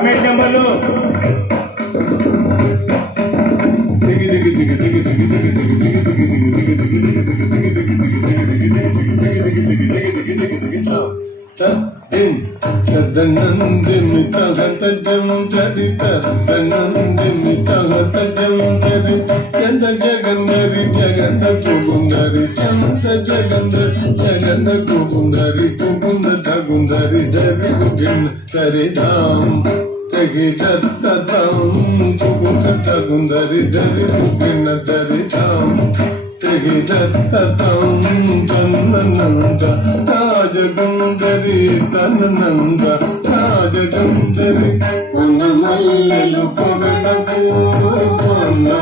Comment నెంబర్లు జగందరి జగన్న చుగుందరి జగన్న చుగుందరి చుగుంద తగుందరి సరిదాం తగిదం చుగుంద తగుందరి సరిదాం తగిదం చందనంద రాజగుందరి తనంద రాజగుందరి మల్లెలు పొగడకు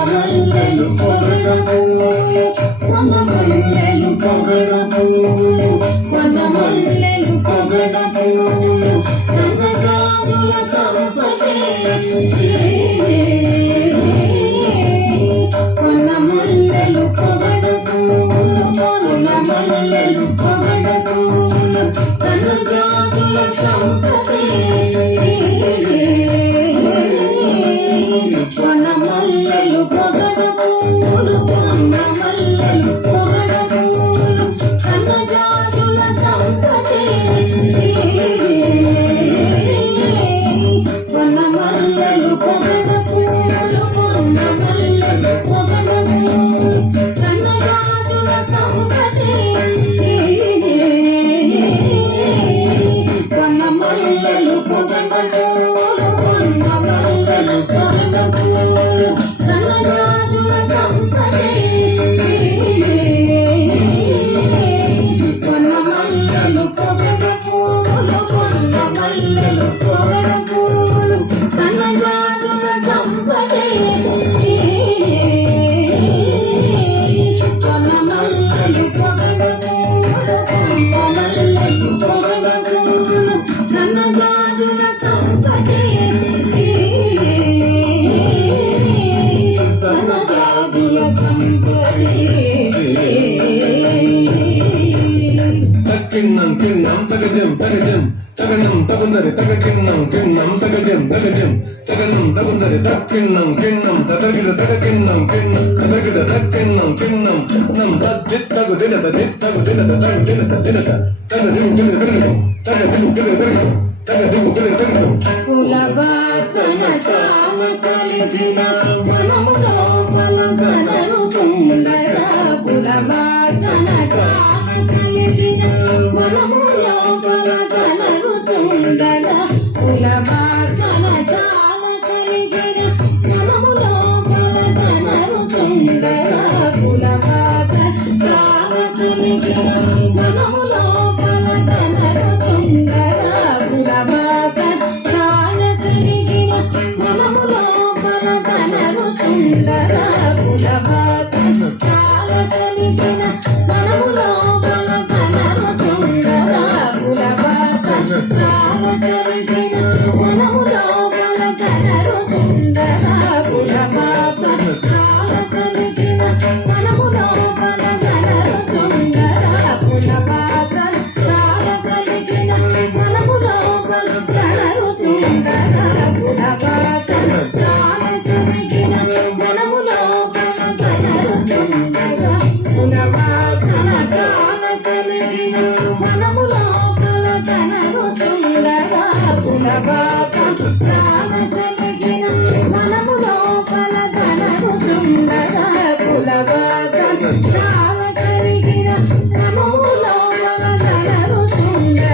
మల్లెలు పొగడకు మల్లెలు పొగడకు మల్లెలు పొగడకు గంగగాముల సంపదే మల్లెలు పొగడకు మల్లెలు పొగడకు గంగగాముల సంపదే మల్లెలు పొగడకు మల్లెలు పొగడకు కనగాజుల సంపదే మల్లెలు పొగడకు మల్లెలు పొగడకు కనగాజుల సంపదే మల్లెలు పొగడకు మల్లెలు పొగడకు కనగాజుల సంపదే మల్లెలు పొగడకు మల్లెలు పొగడకు కనగాజుల సంపదే మల్లెలు పొగడకు మల్లెలు పొగడకు కనగాజుల సంపదే కనగాజుల సంపదే కిన్నం కిన్నం తగజం తగజం తగనం తగుందరి తగకిన్నం కిన్నం తగజం తగజం తగనం తగుందరి తక్కిన్నం కిన్నం తగగిద తగకిన్నం కిన్నం తగగిద తక్కిన్నం కిన్నం నం తగ్గు దినత దిత్తగు దినత తగు దినత దినత తగదిము గిలి గిలి తగదిము గిలి గిలి తగదిము గిలి గిలి కులవాసన కామ కలిగిన మనములో మలంకనను కుందర కులవాసన కామ కలిగిన మనములో మలంకనను కుందర కులవాసన కామ కలిగిన మనములో మలంకనను కుందర కులవాసన కామ కలిగిన మనములో మలంకనను కుందర కులవాసన కామ కలిగిన మనములో మలంకనను కుందర కులవాసన కామ కలిగిన మనములో మలంకనను కుందర కులవాసన కామ కలిగిన మనములో మలంకనను కుందర కులవాసన కామ కలిగిన మనములో మలంకనను కుందర కులవాసన కామ కలిగిన మనములో మలంకనను కుందర కులవాసన కామ కలిగిన మనములో మలంకనను కుందర కులవాసన కామ కలిగిన మనములో మలంకనను కుందర కులవాసన కామ కలిగిన మనములో మలంకనను కుందర కులవాసన కామ కలిగిన మనములో మలంకనను కుందర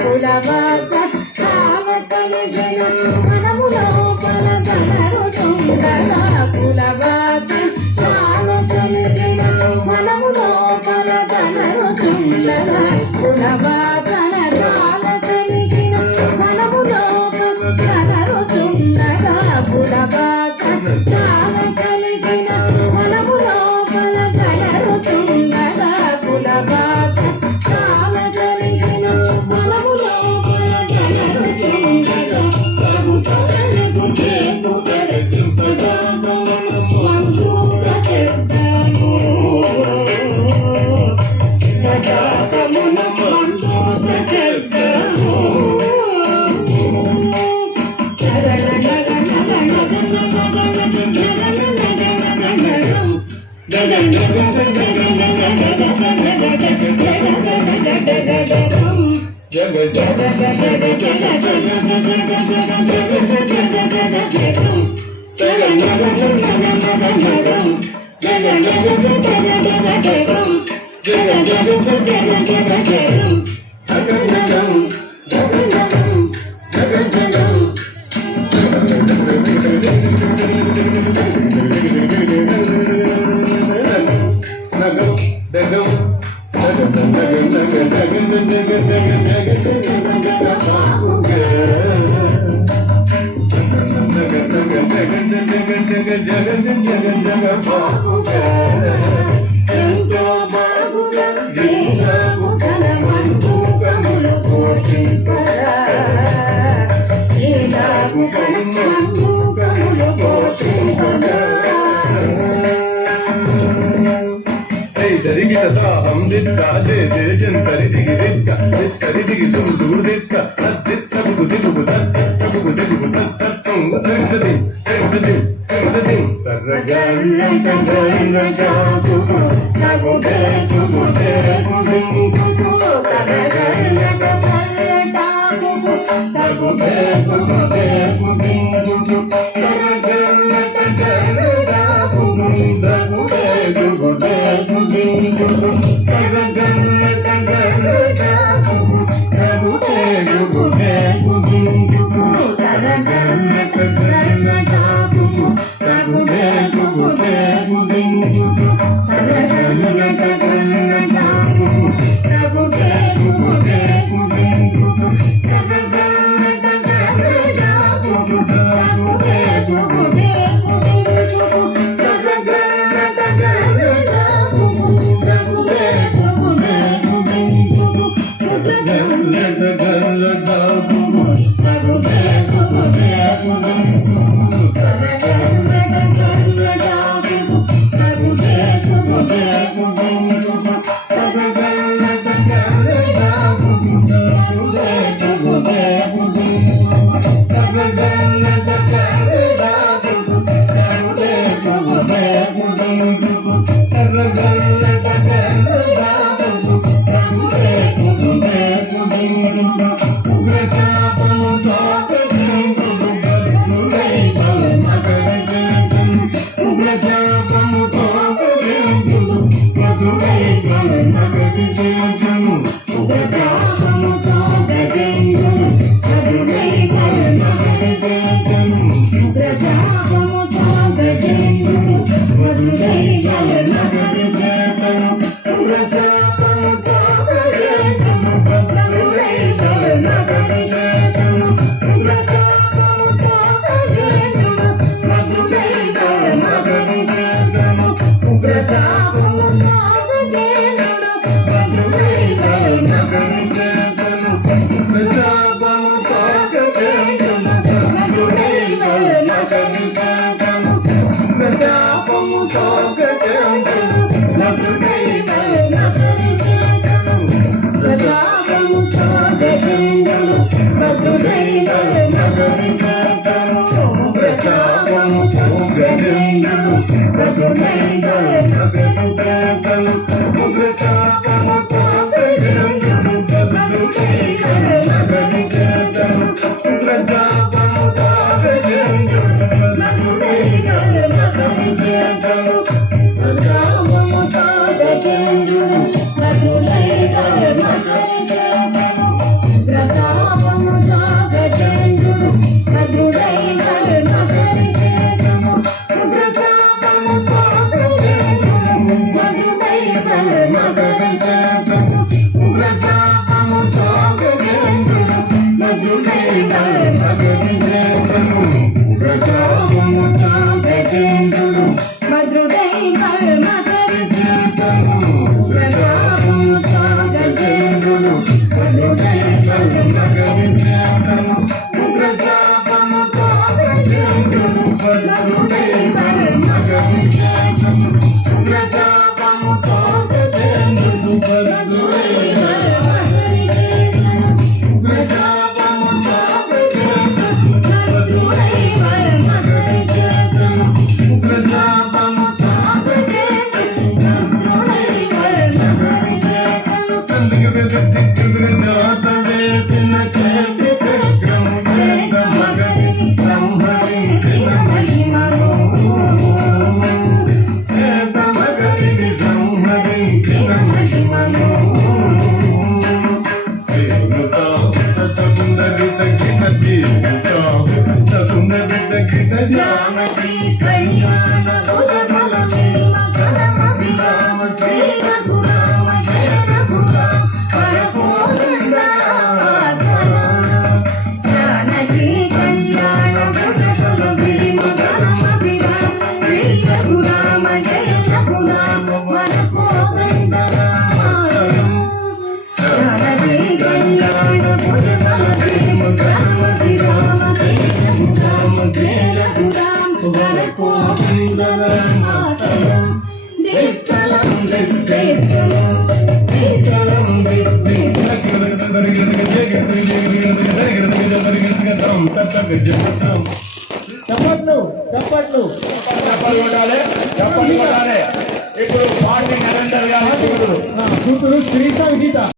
కులవాసన కామ కలిగిన మనములో మలంకనను కుందర కులవాసన కామ కలిగిన మనములో మలంకనను కుందర కులవాసన కామ కలిగిన మనములో మలంకనను కుందర కులవాసన కామ కలిగిన మనములో మలంకనను కుందర కులవాసన కామ కలిగిన మనములో మలంకనను కుందర Thank you. చప్పట్లు చప్పట్లు చెప్పలు కొట్టాలి, చెప్పలు కొట్టాలి. ఇప్పుడు పార్టీ నరేందర్ గారి కూతురు కూతురు శ్రీ సంగీత